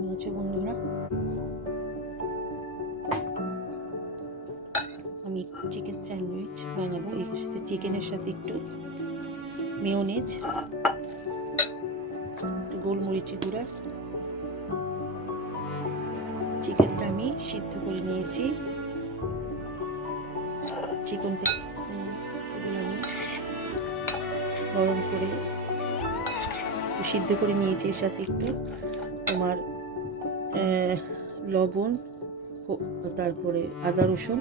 কেমন আছো বন্ধুরা? আমি একটু চিকেন স্যান্ডউইচ বানাবো। এর সাথে চিকেনের সাথে একটু মেয়োনেজ, একটু গোলমরিচি গুঁড়া। চিকেনটা আমি সিদ্ধ করে নিয়েছি। চিকেনটা আমি গরম করে একটু সিদ্ধ করে নিয়েছি। এর সাথে একটু তোমার লবণ, তারপরে আদা রসুন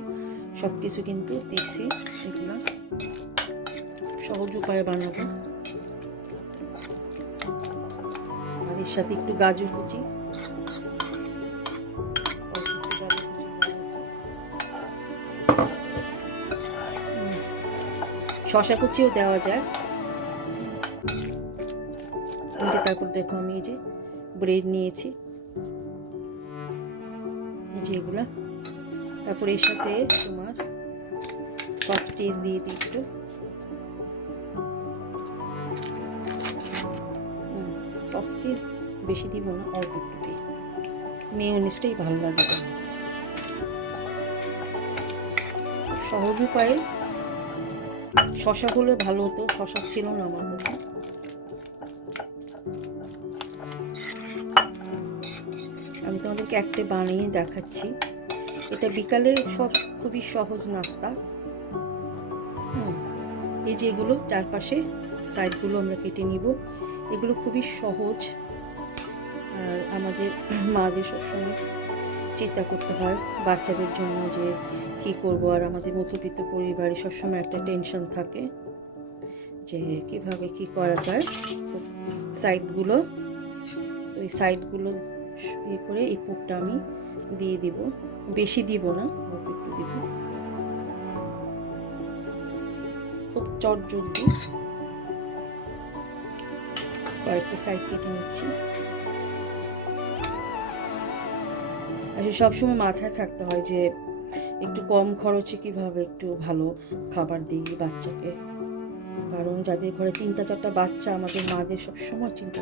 সব কিছু কিন্তু দিচ্ছি। এগুলো সহজ উপায়ে বানাবো। আর এর সাথে একটু গাজর কুচি, শশা কুচিও দেওয়া যায়। তারপর দেখো আমি এই যে ব্রেড নিয়েছি, এই যে এগুলা। তারপর এর সাথে তোমার সফট চিজ দিয়ে দিই একটু। সফট চিজ বেশি দিব না, অল্প একটু দিই। মেয়োনিজটাই ভালো লাগে। সহজ উপায়ে শশা হলে ভালো হতো, শশা ছিল না আমার কাছে। আমি তোমাদেরকে একটা বানিয়ে দেখাচ্ছি। এটা বিকালের সব খুবই সহজ নাস্তা। এই যে এগুলো চারপাশে সাইডগুলো আমরা কেটে নিব। এগুলো খুবই সহজ। আর আমাদের মাদের সবসময় চিন্তা করতে হয় বাচ্চাদের জন্য যে কি করব। আর আমাদের মধ্যবিত্ত পরিবারে সবসময় একটা টেনশন থাকে যে কিভাবে কি করা যায়। সাইডগুলো, তো এই সাইডগুলো ইয়ে করে এই পুরটা আমি দিয়ে দিব। বেশি দিব না, অল্প একটু দিব। খুব চটজলদি কয়েকটা সাইড কেটে নিচ্ছি। আসলে সবসময় মাথায় থাকতে হয় যে একটু কম খরচে কিভাবে একটু ভালো খাবার দিই বাচ্চাকে। কারণ যাদের ঘরে 3-4টা বাচ্চা, আমাদের মাদের সবসময় চিন্তা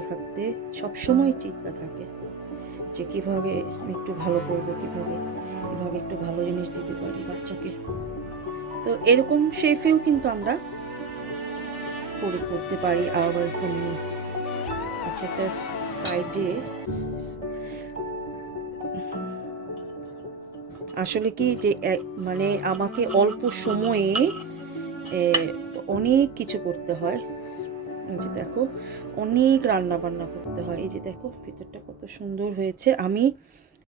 থাকে যে কিভাবে একটু ভালো করবো, কিভাবে একটু ভালো জিনিস দিতে পারি বাচ্চাকে। তো এরকম শেফেও কিন্তু আমরা করতে পারি। আবার তুমি আচ্ছা একটা সাইডে আসলে কি যে মানে আমাকে অল্প সময়ে অনেক কিছু করতে হয়। এই যে দেখো, অনেক রান্না বান্না করতে হয়। এই যে দেখো ভিতরটা কত সুন্দর হয়েছে। আমি